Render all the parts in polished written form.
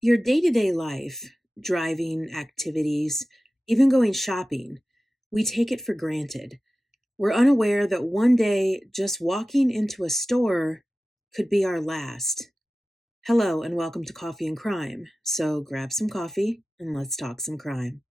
Your day to day life, driving, activities, even going shopping, we take it for granted. We're unaware that one day just walking into a store could be our last. Hello, and welcome to Coffee and Crime. So grab some coffee and let's talk some crime.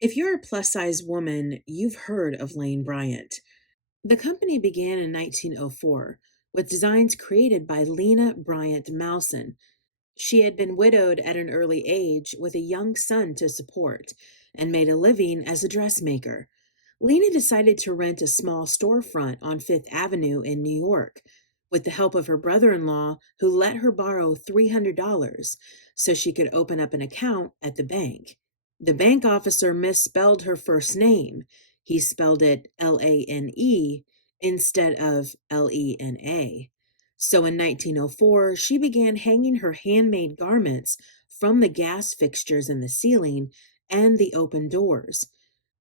If you're a plus size woman, you've heard of Lane Bryant. The company began in 1904 with designs created by Lena Bryant Mousen. She had been widowed at an early age with a young son to support and made a living as a dressmaker. Lena decided to rent a small storefront on Fifth Avenue in New York with the help of her brother in law, who let her borrow $300 so she could open up an account at the bank. The bank officer misspelled her first name. He spelled it Lane instead of Lena. So in 1904, she began hanging her handmade garments from the gas fixtures in the ceiling and the open doors.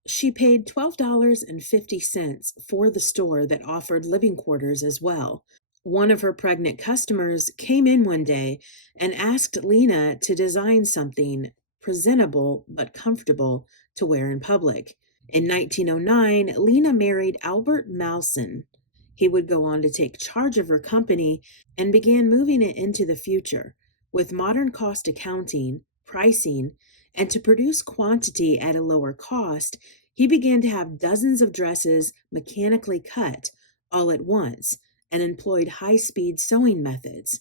She paid $12.50 for the store that offered living quarters as well. One of her pregnant customers came in one day and asked Lena to design something presentable but comfortable to wear in public. In 1909, Lena married Albert Mousen. He would go on to take charge of her company and began moving it into the future with modern cost accounting, pricing, and to produce quantity at a lower cost. He began to have dozens of dresses mechanically cut all at once and employed high speed sewing methods.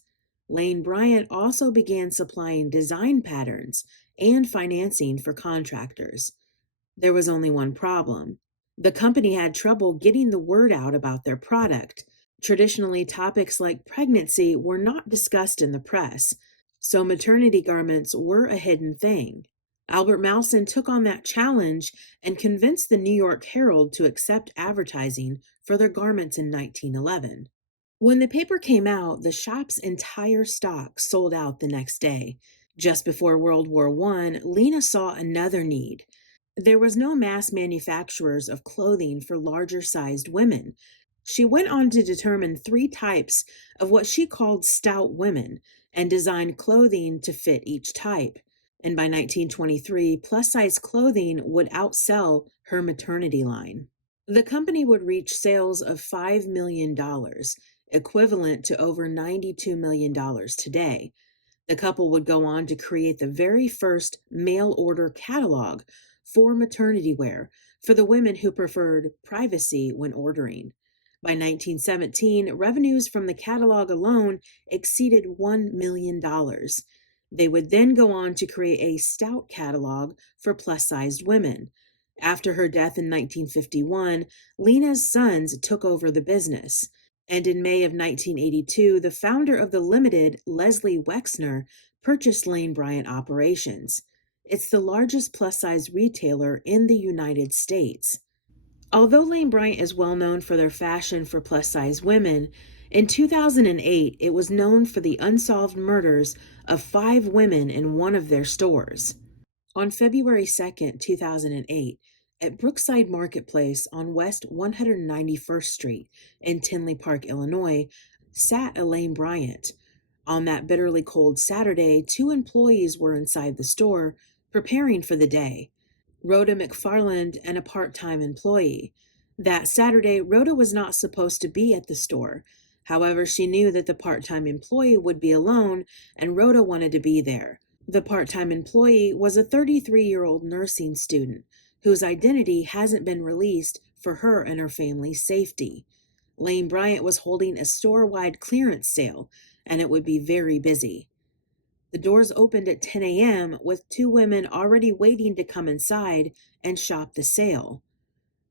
Lane Bryant also began supplying design patterns and financing for contractors. There was only one problem. The company had trouble getting the word out about their product. Traditionally, topics like pregnancy were not discussed in the press, so maternity garments were a hidden thing. Albert Mousen took on that challenge and convinced the New York Herald to accept advertising for their garments in 1911. When the paper came out, the shop's entire stock sold out the next day. Just before World War I, Lena saw another need. There was no mass manufacturers of clothing for larger sized women. She went on to determine three types of what she called stout women and designed clothing to fit each type. And by 1923, plus size clothing would outsell her maternity line. The company would reach sales of $5 million, equivalent to over $92 million today. The couple would go on to create the very first mail order catalog for maternity wear for the women who preferred privacy when ordering. By 1917, revenues from the catalog alone exceeded $1 million. They would then go on to create a stout catalog for plus-sized women. After her death in 1951, Lena's sons took over the business. And in May of 1982, the founder of the Limited, Leslie Wexner, purchased Lane Bryant operations. It's the largest plus-size retailer in the United States. Although Lane Bryant is well known for their fashion for plus-size women, in 2008 it was known for the unsolved murders of 5 women in one of their stores. On February 2nd, 2008, at Brookside Marketplace on West 191st Street in Tinley Park, Illinois, sat Elaine Bryant. On that bitterly cold Saturday, 2 employees were inside the store preparing for the day. Rhoda McFarland and a part-time employee. That Saturday, Rhoda was not supposed to be at the store. However, she knew that the part-time employee would be alone, and Rhoda wanted to be there. The part-time employee was a 33-year-old nursing student whose identity hasn't been released for her and her family's safety. Lane Bryant was holding a store-wide clearance sale, and it would be very busy. The doors opened at 10 a.m. with 2 women already waiting to come inside and shop the sale.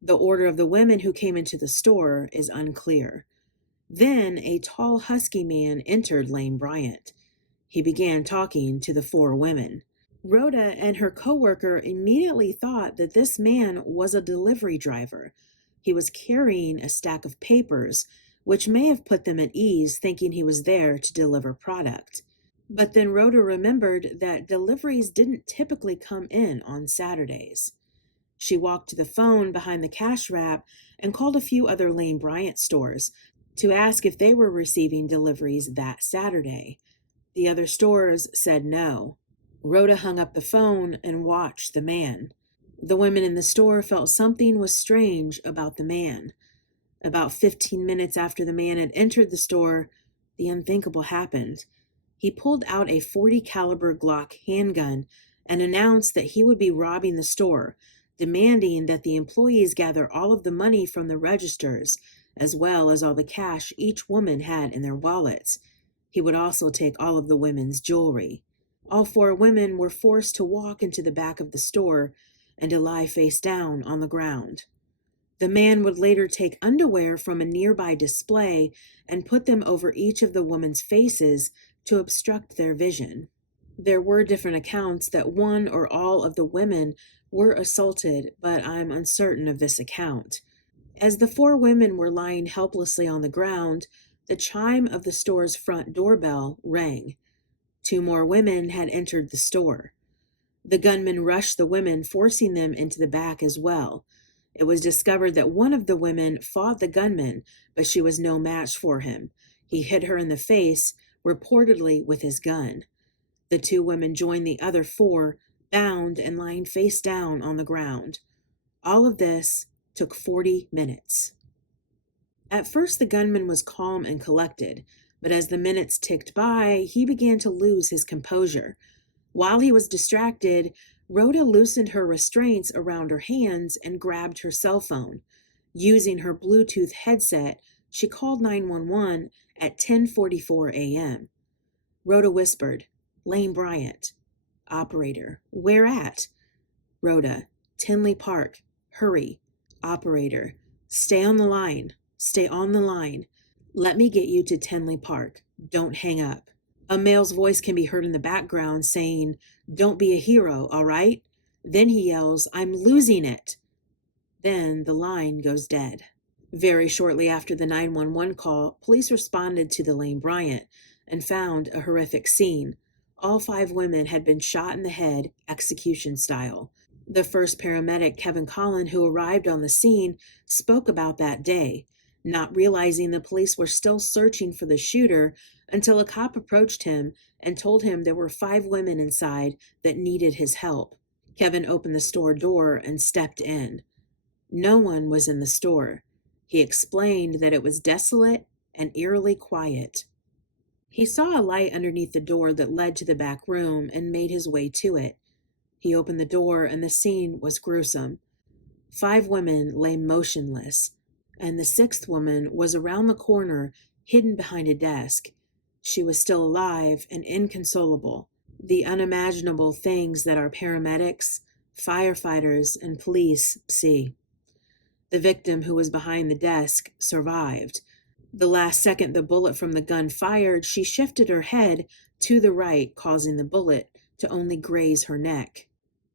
The order of the women who came into the store is unclear. Then a tall, husky man entered Lane Bryant. He began talking to the four women. Rhoda and her coworker immediately thought that this man was a delivery driver. He was carrying a stack of papers, which may have put them at ease, thinking he was there to deliver product. But then Rhoda remembered that deliveries didn't typically come in on Saturdays. She walked to the phone behind the cash wrap and called a few other Lane Bryant stores to ask if they were receiving deliveries that Saturday. The other stores said no. Rhoda hung up the phone and watched the man. The women in the store felt something was strange about the man. About 15 minutes after the man had entered the store, the unthinkable happened. He pulled out a .40 caliber Glock handgun and announced that he would be robbing the store, demanding that the employees gather all of the money from the registers, as well as all the cash each woman had in their wallets. He would also take all of the women's jewelry. All four women were forced to walk into the back of the store and to lie face down on the ground. The man would later take underwear from a nearby display and put them over each of the women's faces to obstruct their vision. There were different accounts that one or all of the women were assaulted, but I'm uncertain of this account. As the four women were lying helplessly on the ground, the chime of the store's front doorbell rang. Two more women had entered the store. The gunman rushed the women, forcing them into the back as well. It was discovered that one of the women fought the gunman, but she was no match for him. He hit her in the face, reportedly with his gun. The two women joined the other four, bound and lying face down on the ground. All of this took 40 minutes. At first, the gunman was calm and collected, but as the minutes ticked by, he began to lose his composure. While he was distracted, Rhoda loosened her restraints around her hands and grabbed her cell phone. Using her Bluetooth headset, she called 911 at 10:44 a.m. Rhoda whispered, "Lane Bryant." Operator, "Where at?" Rhoda, "Tinley Park. Hurry." Operator, "Stay on the line. Stay on the line. Let me get you to Tinley Park. Don't hang up." A male's voice can be heard in the background saying, "Don't be a hero, all right?" Then he yells, "I'm losing it." Then the line goes dead. Very shortly after the 911 call, police responded to the Lane Bryant and found a horrific scene. All five women had been shot in the head, execution style. The first paramedic, Kevin Collin, who arrived on the scene, spoke about that day, not realizing the police were still searching for the shooter until a cop approached him and told him there were five women inside that needed his help. Kevin opened the store door and stepped in. No one was in the store. He explained that it was desolate and eerily quiet. He saw a light underneath the door that led to the back room and made his way to it. He opened the door and the scene was gruesome. Five women lay motionless, and the sixth woman was around the corner, hidden behind a desk. She was still alive and inconsolable. The unimaginable things that our paramedics, firefighters, and police see. The victim, who was behind the desk, survived. The last second the bullet from the gun fired, she shifted her head to the right, causing the bullet to only graze her neck.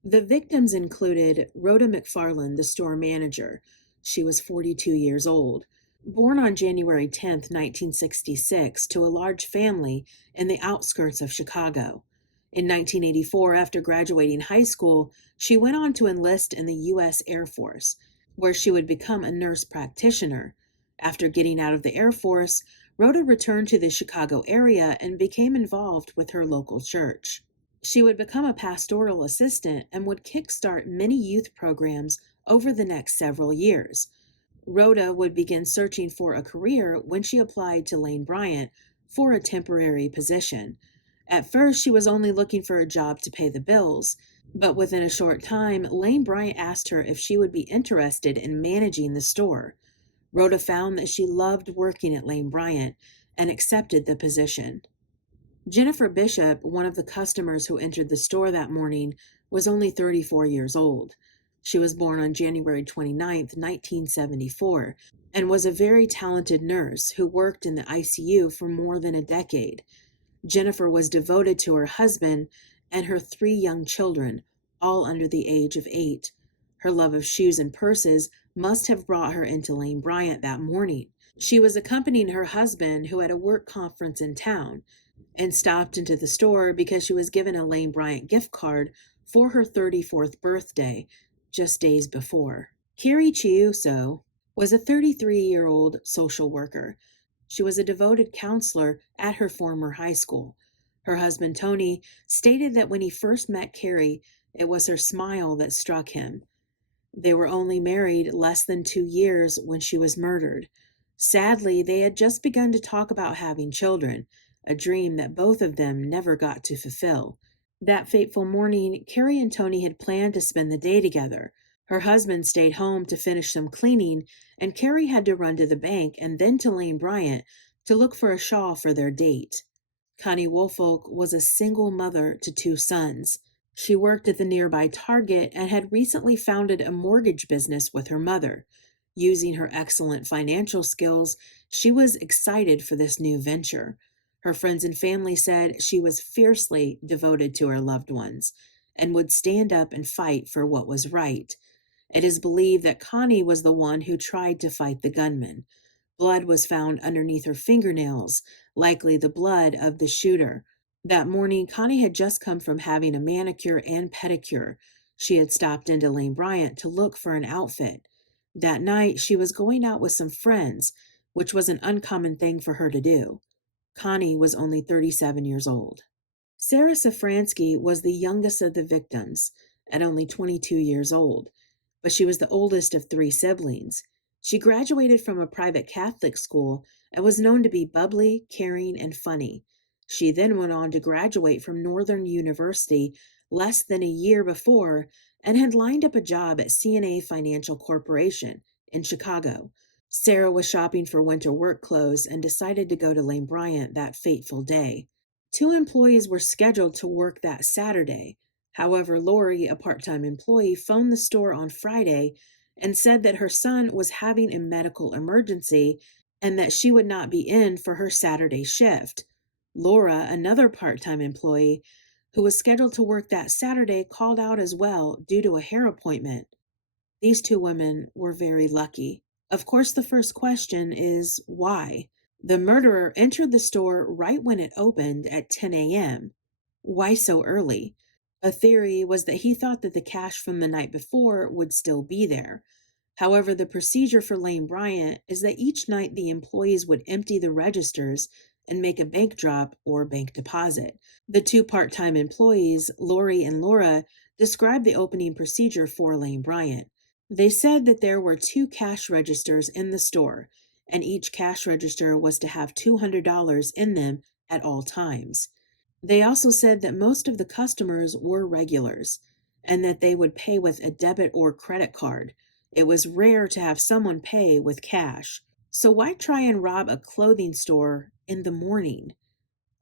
The victims included Rhoda McFarland, the store manager. She was 42 years old. Born on January 10, 1966, to a large family in the outskirts of Chicago. In 1984, after graduating high school, she went on to enlist in the U.S. Air Force, where she would become a nurse practitioner. After getting out of the Air Force, Rhoda returned to the Chicago area and became involved with her local church. She would become a pastoral assistant and would kickstart many youth programs over the next several years. Rhoda would begin searching for a career when she applied to Lane Bryant for a temporary position. At first, she was only looking for a job to pay the bills, but within a short time, Lane Bryant asked her if she would be interested in managing the store. Rhoda found that she loved working at Lane Bryant and accepted the position. Jennifer Bishop, one of the customers who entered the store that morning, was only 34 years old. She was born on January 29th, 1974, and was a very talented nurse who worked in the ICU for more than a decade. Jennifer was devoted to her husband and her 3 young children, all under the age of 8. Her love of shoes and purses must have brought her into Lane Bryant that morning. She was accompanying her husband, who had a work conference in town, and stopped into the store because she was given a Lane Bryant gift card for her 34th birthday, just days before. Carrie Chiuso was a 33-year-old social worker. She was a devoted counselor at her former high school. Her husband, Tony, stated that when he first met Carrie, it was her smile that struck him. They were only married less than 2 years when she was murdered. Sadly, they had just begun to talk about having children, a dream that both of them never got to fulfill. That fateful morning, Carrie and Tony had planned to spend the day together. Her husband stayed home to finish some cleaning, and Carrie had to run to the bank and then to Lane Bryant to look for a shawl for their date. Connie Woolfolk was a single mother to 2 sons. She worked at the nearby Target and had recently founded a mortgage business with her mother. Using her excellent financial skills, she was excited for this new venture. Her friends and family said she was fiercely devoted to her loved ones and would stand up and fight for what was right. It is believed that Connie was the one who tried to fight the gunman. Blood was found underneath her fingernails, likely the blood of the shooter. That morning, Connie had just come from having a manicure and pedicure. She had stopped into Lane Bryant to look for an outfit. That night, she was going out with some friends, which was an uncommon thing for her to do. Connie was only 37 years old. Sarah Safransky was the youngest of the victims, at only 22 years old, but she was the oldest of 3 siblings. She graduated from a private Catholic school and was known to be bubbly, caring, and funny. She then went on to graduate from Northern University less than a year before and had lined up a job at CNA Financial Corporation in Chicago. Sarah was shopping for winter work clothes and decided to go to Lane Bryant that fateful day. 2 employees were scheduled to work that Saturday. However, Lori, a part-time employee, phoned the store on Friday and said that her son was having a medical emergency and that she would not be in for her Saturday shift. Laura, another part-time employee who was scheduled to work that Saturday, called out as well due to a hair appointment. These 2 women were very lucky. Of course, the first question is why? The murderer entered the store right when it opened at 10 a.m. Why so early? A theory was that he thought that the cash from the night before would still be there. However, the procedure for Lane Bryant is that each night the employees would empty the registers and make a bank drop or bank deposit. The 2 part-time employees, Lori and Laura, described the opening procedure for Lane Bryant. They said that there were 2 cash registers in the store, and each cash register was to have $200 in them at all times. They also said that most of the customers were regulars, and that they would pay with a debit or credit card. It was rare to have someone pay with cash. So why try and rob a clothing store in the morning?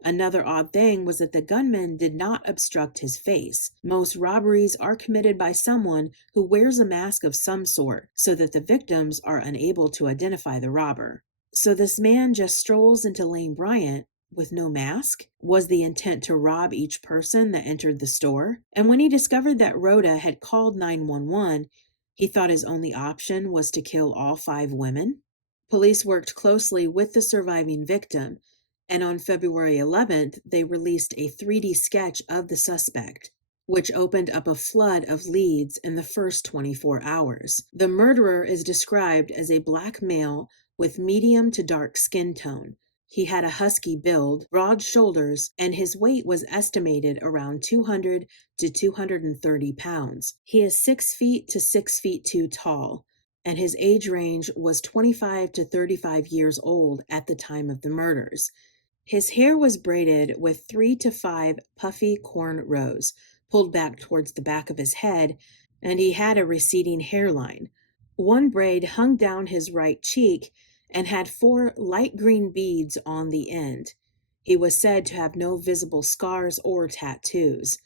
Another odd thing was that the gunman did not obstruct his face. Most robberies are committed by someone who wears a mask of some sort so that the victims are unable to identify the robber. So this man just strolls into Lane Bryant with no mask? Was the intent to rob each person that entered the store? And when he discovered that Rhoda had called 911, he thought his only option was to kill all 5 women? Police worked closely with the surviving victim, and on February 11th, they released a 3D sketch of the suspect, which opened up a flood of leads in the first 24 hours. The murderer is described as a black male with medium to dark skin tone. He had a husky build, broad shoulders, and his weight was estimated around 200 to 230 pounds. He is 6 feet to 6 feet 2 tall, and his age range was 25 to 35 years old at the time of the murders. His hair was braided with 3 to 5 puffy corn rows, pulled back towards the back of his head, and he had a receding hairline. One braid hung down his right cheek and had 4 light green beads on the end. He was said to have no visible scars or tattoos.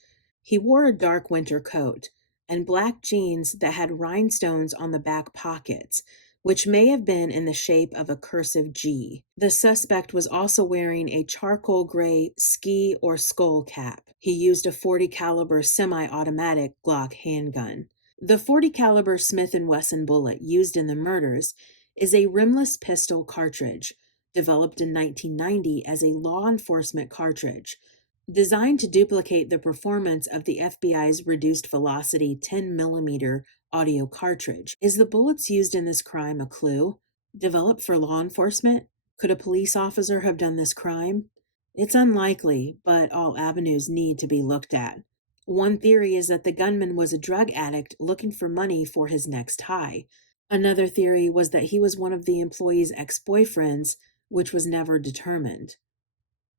He wore a dark winter coat. and black jeans that had rhinestones on the back pockets, which may have been in the shape of a cursive G. The suspect was also wearing a charcoal gray ski or skull cap. He used a .40 caliber semi-automatic Glock handgun. The .40 caliber Smith & Wesson bullet used in the murders is a rimless pistol cartridge, developed in 1990 as a law enforcement cartridge. Designed to duplicate the performance of the FBI's reduced velocity 10mm audio cartridge. Is the bullets used in this crime a clue? Developed for law enforcement? Could a police officer have done this crime? It's unlikely, but all avenues need to be looked at. One theory is that the gunman was a drug addict looking for money for his next high. Another theory was that he was one of the employee's ex-boyfriends, which was never determined.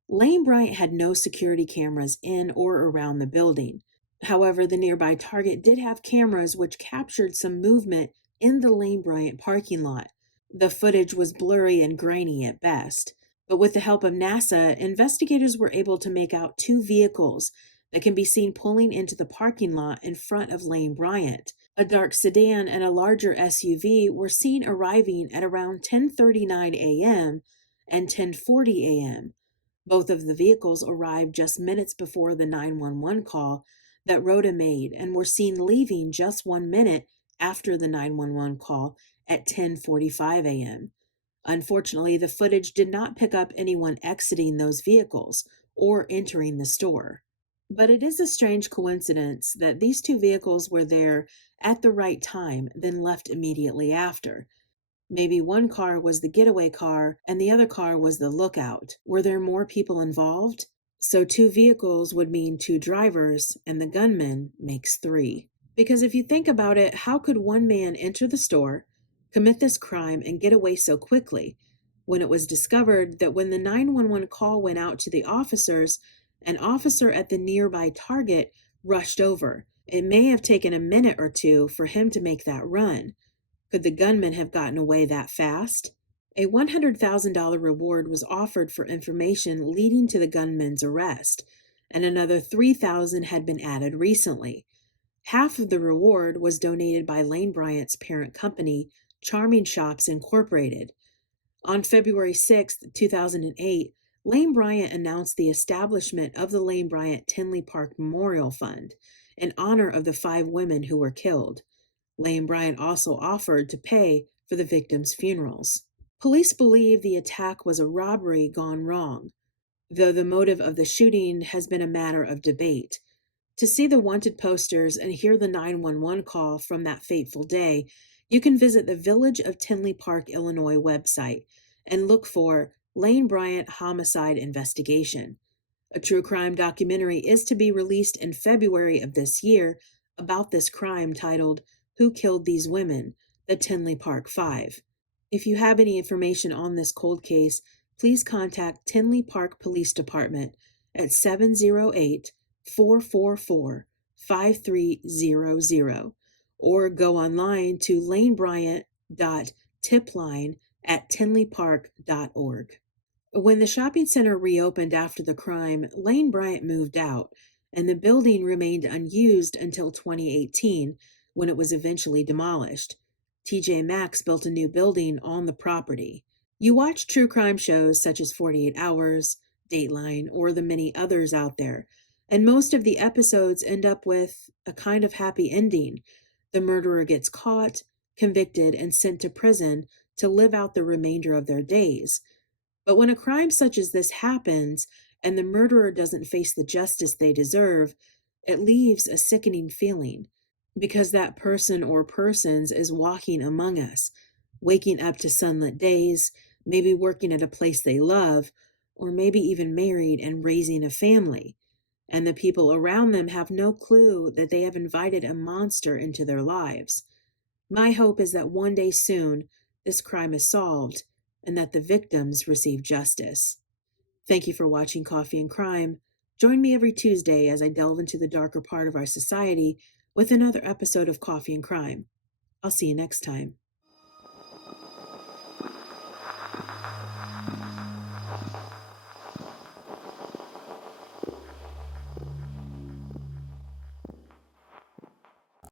Lane Bryant had no security cameras in or around the building. However, the nearby target did have cameras which captured some movement in the Lane Bryant parking lot. The footage was blurry and grainy at best, but with the help of NASA, investigators were able to make out two vehicles that can be seen pulling into the parking lot in front of Lane Bryant. A dark sedan and a larger SUV were seen arriving at around 10:39 a.m. and 10:40 a.m. Both of the vehicles arrived just minutes before the 911 call that Rhoda made and were seen leaving just 1 minute after the 911 call at 10:45 a.m. Unfortunately, the footage did not pick up anyone exiting those vehicles or entering the store. But it is a strange coincidence that these two vehicles were there at the right time, then left immediately after. Maybe one car was the getaway car and the other car was the lookout. Were there more people involved? So two vehicles would mean two drivers, and the gunman makes three. Because if you think about it, how could one man enter the store, commit this crime, and get away so quickly? When it was discovered that when the 911 call went out to the officers, an officer at the nearby target rushed over. It may have taken a minute or two for him to make that run. Could the gunman have gotten away that fast? A $100,000 reward was offered for information leading to the gunman's arrest, and another $3,000 had been added recently. Half of the reward was donated by Lane Bryant's parent company, Charming Shops Incorporated. On February 6, 2008, Lane Bryant announced the establishment of the Lane Bryant Tinley Park Memorial Fund in honor of the 5 women who were killed. Lane Bryant also offered to pay for the victims' funerals. Police believe the attack was a robbery gone wrong, though the motive of the shooting has been a matter of debate. To see the wanted posters and hear the 911 call from that fateful day, you can visit the Village of Tinley Park, Illinois website and look for Lane Bryant Homicide Investigation. A true crime documentary is to be released in February of this year about this crime titled Who Killed These Women? The Tinley Park Five. If you have any information on this cold case, please contact Tinley Park Police Department at 708-444-5300 or go online to lanebryant.tipline@tinleypark.org. When the shopping center reopened after the crime, Lane Bryant moved out, and the building remained unused until 2018, when it was eventually demolished. TJ Maxx built a new building on the property. You watch true crime shows such as 48 Hours, Dateline, or the many others out there, and most of the episodes end up with a kind of happy ending. The murderer gets caught, convicted, and sent to prison to live out the remainder of their days. But when a crime such as this happens and the murderer doesn't face the justice they deserve, it leaves a sickening feeling, because that person or persons is walking among us, waking up to sunlit days, maybe working at a place they love, or maybe even married and raising a family. And the people around them have no clue that they have invited a monster into their lives. My hope is that one day soon, this crime is solved and that the victims receive justice. Thank you for watching Coffee and Crime. Join me every Tuesday as I delve into the darker part of our society with another episode of Coffee and Crime. I'll see you next time.